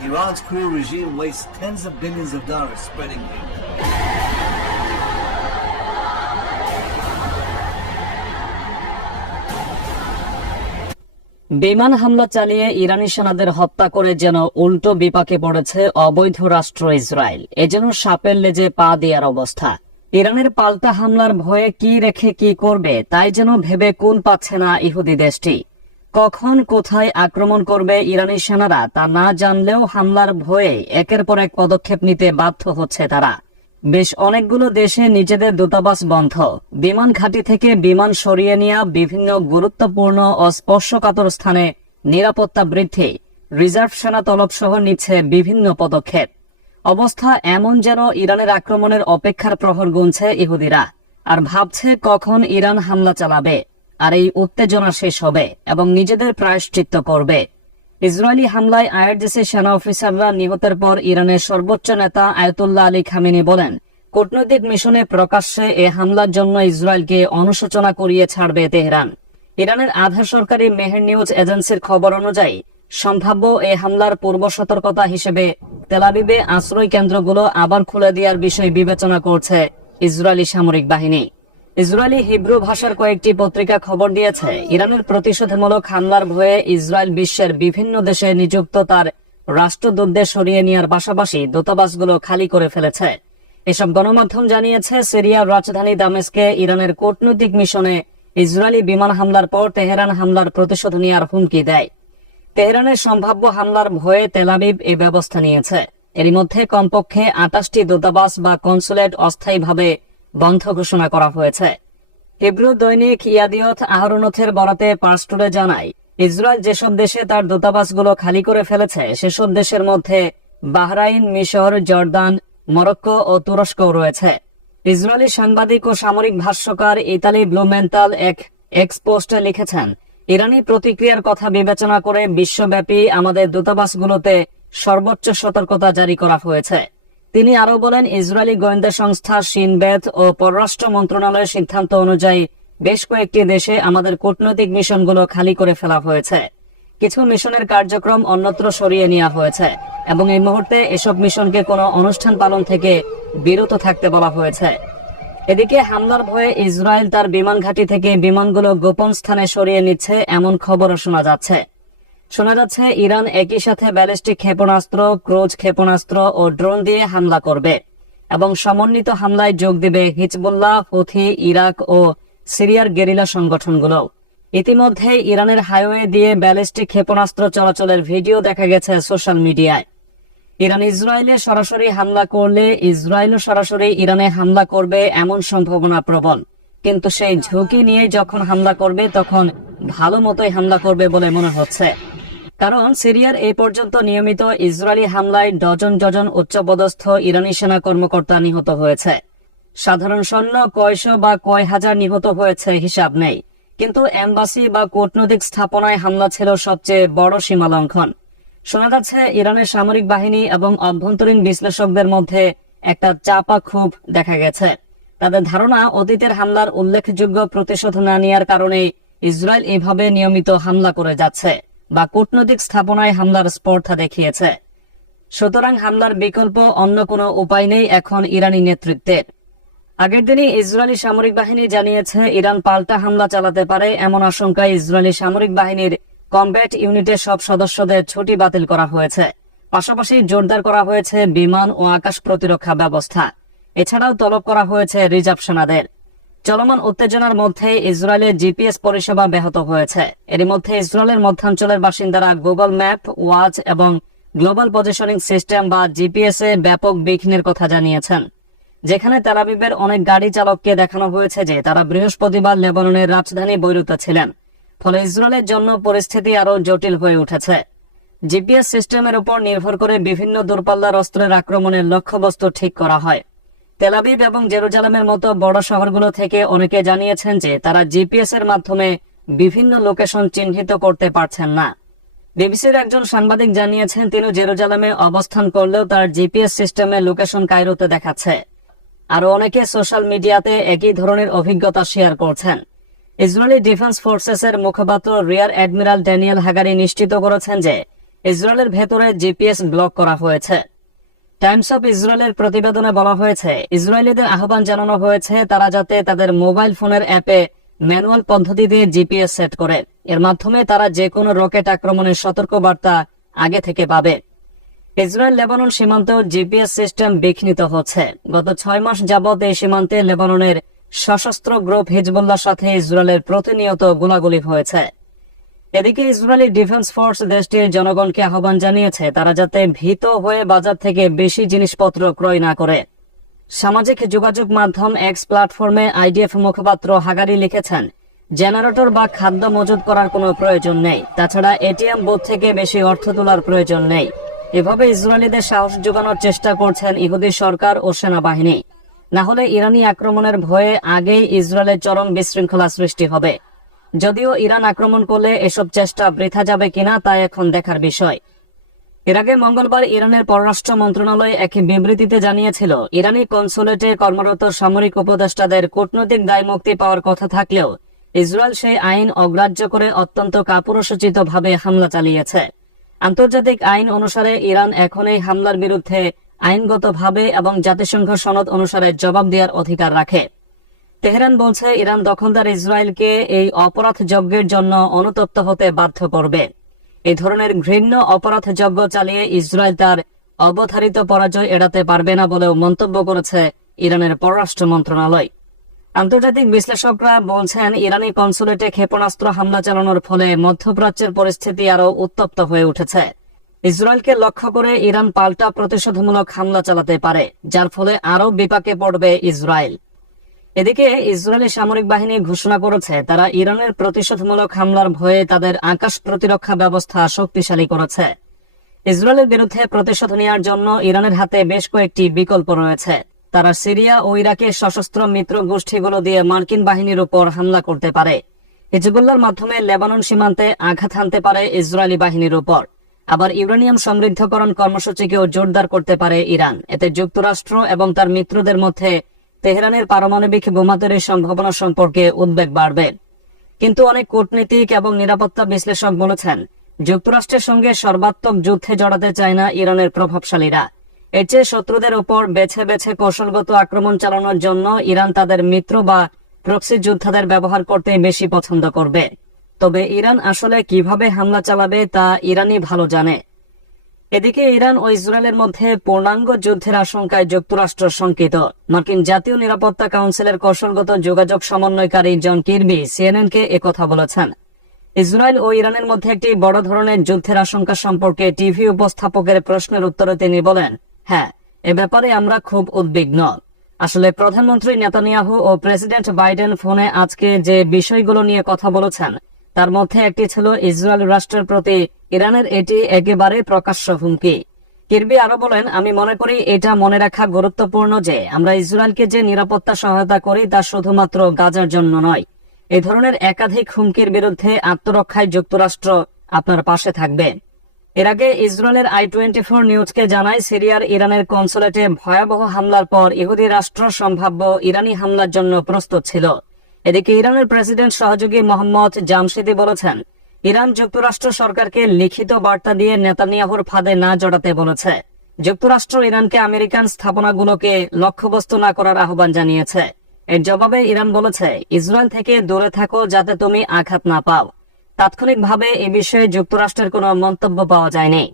Iran's cruel regime wastes tens of billions of dollars spreading hate. বিমান হামলা চালিয়ে ইরানি সেনাদের হত্যা করে যেন উল্টো বিপাকে পড়েছে অবৈধ রাষ্ট্র ইসরায়েল। এজন্য সাপের লেজে পা দেওয়ার অবস্থা। ইরানের পাল্টা হামলার ভয়ে কি রেখে কি করবে তাই যেন ভেবে কুল পাচ্ছে না ইহুদি দেশটি। কখন কোথায় আক্রমণ করবে ইরানি সেনারা তা না জানলেও হামলার ভয়ে একের পর এক পদক্ষেপ নিতে বাধ্য হচ্ছে তারা। বেশ অনেকগুলো দেশে নিজেদের দূতাবাস বন্ধ, বিমান ঘাঁটি থেকে বিমান সরিয়ে নেওয়া, বিভিন্ন গুরুত্বপূর্ণ ও স্পর্শকাতর স্থানে নিরাপত্তা বৃদ্ধি, রিজার্ভ সেনা তলব সহ নিচ্ছে বিভিন্ন পদক্ষেপ। অবস্থা এমন যেন ইরানের আক্রমণের অপেক্ষার প্রহর গুনছে ইহুদিরা আর ভাবছে কখন ইরান হামলা চালাবে আর এই উত্তেজনা শেষ হবে এবং নিজেদের প্রায়শ্চিত্ত করবে। ইসরায়েলি হামলায় আইআরজিসি সেনা অফিসাররা নিহতের পর ইরানের সর্বোচ্চ নেতা আয়াতুল্লাহ আলী খামেনি বলেন, কূটনৈতিক মিশনে প্রকাশ্যে এ হামলার জন্য ইসরায়েলকে অনুশোচনা করিয়ে ছাড়বে তেহরান। ইরানের আধা সরকারি মেহের নিউজ এজেন্সির খবর অনুযায়ী সম্ভাব্য এ হামলার পূর্ব সতর্কতা হিসেবে তেল আবিবে আশ্রয় কেন্দ্রগুলো আবার খুলে দেওয়ার বিষয় বিবেচনা করছে ইসরায়েলি সামরিক বাহিনী। ইসরায়েলি হিব্রু ভাষার কয়েকটি পত্রিকা খবর দিয়েছে, ইরানের প্রতিশোধমূলক হামলার ভয়ে ইসরায়েল বিশ্বের বিভিন্ন দেশে নিযুক্ত তার রাষ্ট্রদূতদের সরিয়ে নেওয়ার পাশাপাশি দূতাবাসগুলো খালি করে ফেলেছে। এসব গণমাধ্যম জানিয়েছে, সিরিয়ার রাজধানী দামেস্কে ইরানের কূটনৈতিক মিশনে ইসরায়েলি বিমান হামলার পর তেহরান হামলার প্রতিশোধ নেওয়ার হুমকি দেয়। তেহরানের সম্ভাব্য হামলার ভয়ে তেল আবিব এ ব্যবস্থা নিয়েছে। এরই মধ্যে কমপক্ষে 28টি দূতাবাস বা কনসুলেট অস্থায়ীভাবে বন্ধ ঘোষণা করা হয়েছে। হিব্রু দৈনিক ইয়াদিয়ত আহরোনথের বরাতে পার্সটুরে জানায়, ইসরায়েল যেসব দেশে তার দূতাবাসগুলো খালি করে ফেলেছে সেসব দেশের মধ্যে বাহরাইন, মিশর, জর্দান, মরক্কো ও তুরস্কও রয়েছে। ইসরায়েলি সাংবাদিক ও সামরিক ভাষ্যকার ইতালি ব্লুমেন্টাল এক এক্সপোস্টে লিখেছেন, ইরানি প্রতিক্রিয়ার কথা বিবেচনা করে বিশ্বব্যাপী আমাদের দূতাবাসগুলোতে সর্বোচ্চ সতর্কতা জারি করা হয়েছে। তিনি আরো বলেন, ইসরায়েলি গোয়েন্দা সংস্থা শিন বেত ও পররাষ্ট্র মন্ত্রণালয়ের সিদ্ধান্ত অনুযায়ী বেশ কয়েকটি দেশে আমাদের কূটনৈতিক মিশনগুলো খালি করে ফেলা হয়েছে। কিছু মিশনের কার্যক্রম অন্যত্র সরিয়ে নেওয়া হয়েছে এবং এই মুহূর্তে এসব মিশনকে কোনো অনুষ্ঠান পালন থেকে বিরত থাকতে বলা হয়েছে। এদিকে হামলার ভয়ে ইসরায়েল তার বিমান ঘাঁটি থেকে বিমানগুলো গোপন স্থানে সরিয়ে নিচ্ছে এমন খবরও শোনা যাচ্ছে। ইরান একই সাথে ব্যালিস্টিক ক্ষেপণাস্ত্র, ক্রুজ ক্ষেপণাস্ত্র ও ড্রোন দিয়ে হামলা করবে এবং সমন্বিত হামলায় যোগ দেবে হিজবুল্লাহ, হুথি, ইরাক ও সিরিয়ার গেরিলা সংগঠনগুলো। ইতিমধ্যে ইরানের হাইওয়ে দিয়ে ব্যালিস্টিক ক্ষেপণাস্ত্র চলাচলের ভিডিও দেখা গেছে সোশ্যাল মিডিয়ায়। ইরান ইসরায়েলে সরাসরি হামলা করলে ইসরায়েলও সরাসরি ইরানে হামলা করবে এমন সম্ভাবনা প্রবল, কিন্তু সেই ঝুঁকি নিয়ে যখন হামলা করবে তখন ভালো মতোই হামলা করবে বলে মনে হচ্ছে। কারণ সিরিয়ার এই পর্যন্ত নিয়মিত ইসরায়েলি হামলায় ডজন ডজন উচ্চপদস্থ ইরানি সেনা কর্মকর্তা নিহত হয়েছে। সাধারণ সৈন্য কয়শো বা কয় হাজার নিহত হয়েছে হিসাব নেই, কিন্তু এম্বাসি বা কূটনৈতিক স্থাপনায় হামলা ছিল সবচেয়ে বড় সীমালঙ্ঘন। শোনা যাচ্ছে ইরানের সামরিক বাহিনী এবং অভ্যন্তরীণ বিশ্লেষকদের মধ্যে একটা চাপা ক্ষোভ দেখা গেছে। তাদের ধারণা, অতীতের হামলার উল্লেখযোগ্য প্রতিশোধ না নেওয়ার কারণে ইসরায়েল এভাবে নিয়মিত হামলা করে যাচ্ছে বা কূটনৈতিক স্থাপনায় হামলার স্পর্ধা দেখিয়েছে। সুতরাং হামলার বিকল্প অন্য কোনো উপায় নেই এখন ইরানি নেতৃত্বের। আগের দিনই ইসরায়েলি সামরিক বাহিনী জানিয়েছে, ইরান পাল্টা হামলা চালাতে পারে এমন আশঙ্কায় ইসরায়েলি সামরিক বাহিনীর কমব্যাট ইউনিটের সব সদস্যদের ছুটি বাতিল করা হয়েছে। পাশাপাশি জোরদার করা হয়েছে বিমান ও আকাশ প্রতিরক্ষা ব্যবস্থা। এছাড়াও তলব করা হয়েছে রিজার্ভ সেনাদের। চলমান উত্তেজনার মধ্যে ইসরায়েলের জিপিএস পরিষেবা ব্যাহত হয়েছে। এর মধ্যে ইসরায়েলের মধ্যাঞ্চলের বাসিন্দারা গুগল ম্যাপ, ওয়াচ এবং গ্লোবাল পজিশনিং সিস্টেম বা জিপিএস এ ব্যাপক বিঘ্নের কথা জানিয়েছেন। যেখানে তেল আবিবের অনেক গাড়ি চালককে দেখানো হয়েছে যে তারা বৃহস্পতিবার লেবাননের রাজধানী বৈরুতে ছিলেন। ফলে ইসরায়েলের জন্য পরিস্থিতি আরো জটিল হয়ে উঠেছে। জিপিএস সিস্টেমের উপর নির্ভর করে বিভিন্ন দূরপাল্লার অস্ত্রের আক্রমণের লক্ষ্যবস্তু ঠিক করা হয়। তেল আবিব এবং জেরুজালেমের মতো বড় শহরগুলো থেকে অনেকে জানিয়েছেন যে তারা জিপিএস এর মাধ্যমে বিভিন্ন লোকেশন চিহ্নিত করতে পারছেন না। বিবিসির একজন সাংবাদিক জানিয়েছেন, তিনি জেরুজালেমে অবস্থান করলেও তার জিপিএস সিস্টেমে লোকেশন কায়রোতে দেখাচ্ছে। আরো অনেকে সোশ্যাল মিডিয়াতে একই ধরনের অভিজ্ঞতা শেয়ার করছেন। ইসরায়েলি ডিফেন্স ফোর্সেসের মুখপাত্র রিয়ার অ্যাডমিরাল ড্যানিয়েল হাগারি নিশ্চিত করেছেন যে ইসরায়েলের ভেতরে জিপিএস ব্লক করা হয়েছে। টাইমস অফ ইসরায়েলের প্রতিবেদনে বলা হয়েছে, ইসরায়েলিদের আহ্বান জানানো হয়েছে তারা যাতে তাদের মোবাইল ফোনের অ্যাপে ম্যানুয়াল পদ্ধতি দিয়ে জিপিএস সেট করে। এর মাধ্যমে তারা যে কোনো রকেট আক্রমণের সতর্কবার্তা আগে থেকে পাবে। ইসরায়েল লেবানন সীমান্তেও জিপিএস সিস্টেম বিঘ্নিত হচ্ছে। গত 6 মাস যাবৎ এই সীমান্তে লেবাননের সশস্ত্র গ্রুপ হিজবুল্লাহর সাথে ইসরায়েলের প্রতিনিয়ত গোলাগুলি হয়েছে। এদিকে ইসরায়েলি ডিফেন্স ফোর্স দেশটির জনগণকে আহ্বান জানিয়েছে তারা যাতে ভীত হয়ে বাজার থেকে বেশি জিনিসপত্র ক্রয় না করে। সামাজিক যোগাযোগ মাধ্যম এক্স প্ল্যাটফর্মে আইডিএফ মুখপাত্র হাগারি লিখেছেন, জেনারেটর বা খাদ্য মজুত করার কোনো প্রয়োজন নেই, তাছাড়া এটিএম বুথ থেকে বেশি অর্থ তোলার প্রয়োজন নেই। এভাবে ইসরায়েলিদের সাহস যোগানোর চেষ্টা করছেন ইহুদি সরকার ও সেনাবাহিনী। না হলে ইরানি আক্রমণের ভয়ে আগেই ইসরায়েলের চরম বিশৃঙ্খলা সৃষ্টি হবে। যদিও ইরান আক্রমণ করলে এসব চেষ্টা বৃথা যাবে কিনা তা এখন দেখার বিষয়। এর আগে মঙ্গলবার ইরানের পররাষ্ট্র মন্ত্রণালয় এক বিবৃতিতে জানিয়েছিল, ইরানি কনসুলেটে কর্মরত সামরিক উপদেষ্টাদের কূটনৈতিক দায়মুক্তি পাওয়ার কথা থাকলেও ইসরায়েল সেই আইন অগ্রাহ্য করে অত্যন্ত কাপুরুষোচিতভাবে হামলা চালিয়েছে। আন্তর্জাতিক আইন অনুসারে ইরান এখন এই হামলার বিরুদ্ধে আইনগতভাবে এবং জাতিসংঘ সনদ অনুসারে জবাব দেওয়ার অধিকার রাখে। তেহরান বলছে ইরান দখলদার ইসরায়েলকে এই অপরাধ যজ্ঞের জন্য অনুতপ্ত হতে বাধ্য করবে। এই ধরনের ঘৃণ্য অপরাধ যজ্ঞ চালিয়ে ইসরায়েল তার অবধারিত পরাজয় এড়াতে পারবে না বলেও মন্তব্য করেছে ইরানের পররাষ্ট্র মন্ত্রণালয়। আন্তর্জাতিক বিশ্লেষকরা বলছেন, ইরানি কনসুলেটে ক্ষেপণাস্ত্র হামলা চালানোর ফলে মধ্যপ্রাচ্যের পরিস্থিতি আরও উত্তপ্ত হয়ে উঠেছে। ইসরায়েলকে লক্ষ্য করে ইরান পাল্টা প্রতিশোধমূলক হামলা চালাতে পারে, যার ফলে আরও বিপাকে পড়বে ইসরায়েল। এদিকে ইসরায়েলি সামরিক বাহিনী ঘোষণা করেছে তারা ইরানের প্রতিশোধমূলক হামলার ভয়ে তাদের আকাশ প্রতিরক্ষা ব্যবস্থা শক্তিশালী করেছে। ইসরায়েলের বিরুদ্ধে প্রতিশোধ নেওয়ার জন্য ইরানের হাতে বেশ কয়েকটি বিকল্প রয়েছে। তারা সিরিয়া ও ইরাকের সশস্ত্র মিত্র গোষ্ঠীগুলো দিয়ে মার্কিন বাহিনীর উপর হামলা করতে পারে। হিজবুল্লাহর মাধ্যমে লেবানন সীমান্তে আঘাত হানতে পারে ইসরায়েলি বাহিনীর উপর। আবার ইউরেনিয়াম সমৃদ্ধকরণ কর্মসূচিকেও জোরদার করতে পারে ইরান। এতে যুক্তরাষ্ট্র এবং তার মিত্রদের মধ্যে তেহরানের পারমাণবিক বোমা তৈরির সম্ভাবনা সম্পর্কে উদ্বেগ বাড়বে। কিন্তু অনেক কূটনীতিক এবং নিরাপত্তা বিশ্লেষক বলেছেন, যুক্তরাষ্ট্রের সঙ্গে সর্বাত্মক যুদ্ধে জড়াতে চায় না ইরানের প্রভাবশালীরা। এর চেয়ে শত্রুদের উপর বেছে বেছে কৌশলগত আক্রমণ চালানোর জন্য ইরান তাদের মিত্র বা প্রক্সি যোদ্ধাদের ব্যবহার করতে বেশি পছন্দ করবে। তবে ইরান আসলে কিভাবে হামলা চালাবে তা ইরানই ভালো জানে। এদিকে ইরান ও ইসরায়েলের মধ্যে পূর্ণাঙ্গ যুদ্ধের আশঙ্কায় যুক্তরাষ্ট্র শঙ্কিত। মার্কিন জাতীয় নিরাপত্তা কাউন্সিলের কৌশলগত যোগাযোগ সমন্বয়কারী জন কিরবি সিএনএনকে একথা বলেছেন। ইসরায়েল ও ইরানের মধ্যে একটি বড় ধরনের যুদ্ধের আশঙ্কা সম্পর্কে টিভি উপস্থাপকের প্রশ্নের উত্তরে তিনি বলেন, হ্যাঁ, এ ব্যাপারে আমরা খুব উদ্বিগ্ন। আসলে প্রধানমন্ত্রী নেতানিয়াহু ও প্রেসিডেন্ট বাইডেন ফোনে আজকে যে বিষয়গুলো নিয়ে কথা বলেছেন তার মধ্যে একটি ছিল ইসরায়েল রাষ্ট্রের প্রতি ইরানের এটি একেবারে প্রকাশ্য হুমকি। কিরবি আরো বলেন, আমি মনে করি এটা মনে রাখা গুরুত্বপূর্ণ যে আমরা ইসরায়েলকে যে নিরাপত্তা সহায়তা করি তা শুধুমাত্র গাজার জন্য নয়। এই ধরনের একাধিক হুমকির বিরুদ্ধে আত্মরক্ষায় যুক্তরাষ্ট্র আপনার পাশে থাকবে। এর আগে ইসরায়েলের i24 নিউজকে জানায়, সিরিয়ার ইরানের কনসুলেটে ভয়াবহ হামলার পর ইহুদি রাষ্ট্র সম্ভাব্য ইরানি হামলার জন্য প্রস্তুত ছিল। এদিকে ইরানের প্রেসিডেন্ট সহযোগী মোহাম্মদ জামশেদি বলেছেন, ইরান যুক্তরাষ্ট্র সরকারকে লিখিত বার্তা দিয়ে নেতানিয়াহুর ফাঁদে না জড়াতে বলেছে। যুক্তরাষ্ট্র ইরানকে আমেরিকান স্থাপনাগুলোকে লক্ষ্যবস্তু না করার আহ্বান জানিয়েছে। এর জবাবে ইরান বলেছে, ইসরায়েল থেকে দূরে থাকো যাতে তুমি আঘাত না পাও। তাৎক্ষণিকভাবে এ বিষয়ে যুক্তরাষ্ট্রের কোনো মন্তব্য পাওয়া যায়নি।